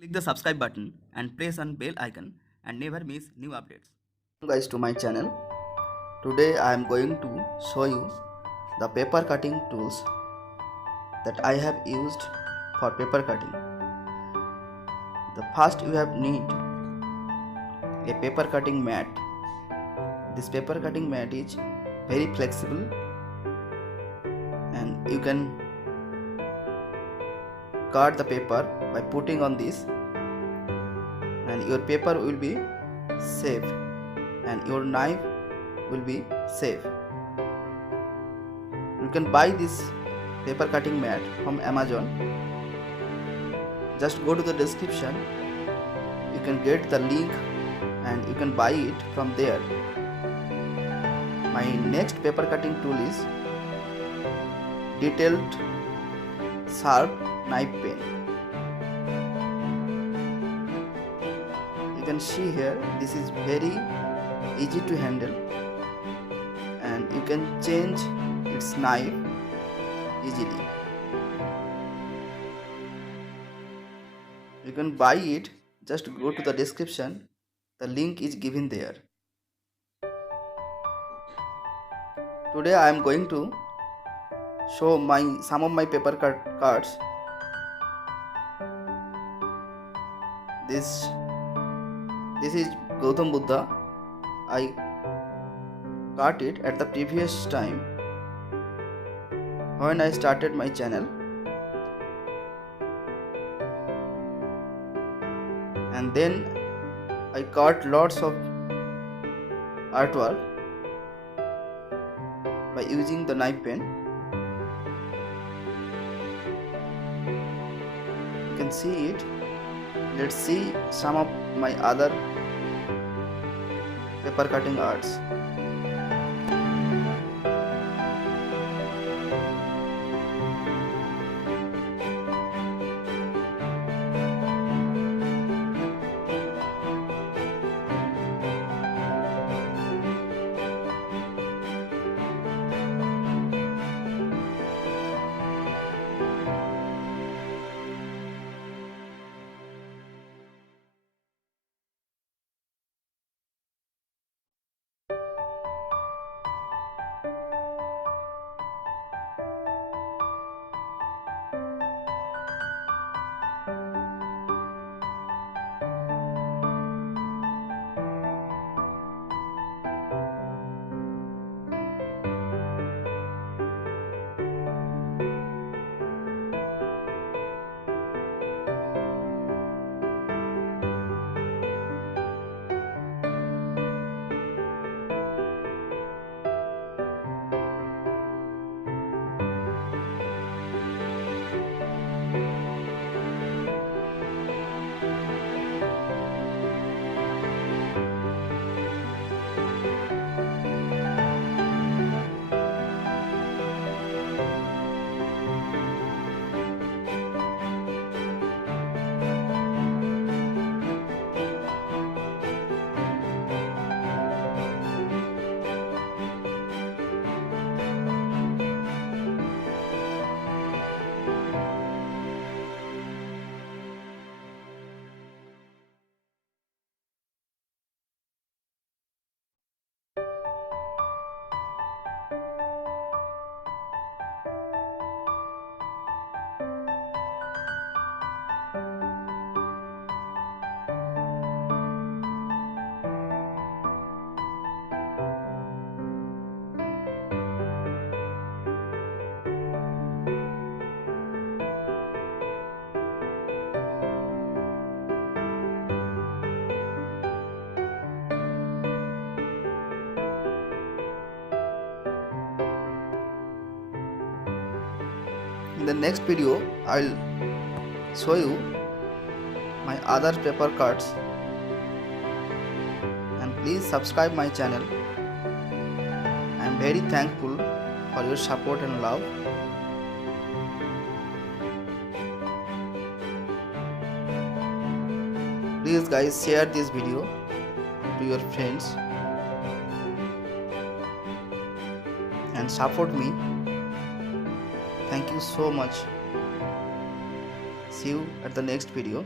Click the subscribe button and press on bell icon and never miss new updates. Welcome guys to my channel. Today I am going to show you the paper cutting tools that I have used for paper cutting. The first you have need a paper cutting mat. This paper cutting mat is very flexible and you can cut the paper by putting on this, and your paper will be safe and your knife will be safe. You can buy this paper cutting mat from Amazon. Just go to the description, you can get the link and you can buy it from there. My next paper cutting tool is detailed sharp knife pen. You can see here, this is very easy to handle and you can change its knife easily. You can buy it, just go to the description, the link is given there. Today I am going to show some of my paper cuts. This is Gautam Buddha. I cut it at the previous time when I started my channel, and then I cut lots of artwork by using the knife pen. You can see it. Let's see some of my other paper cutting arts. In the next video, I'll show you my other paper cuts, and please subscribe my channel. I am very thankful for your support and love. Please guys, share this video to your friends and support me. Thank you so much. See you at the next video.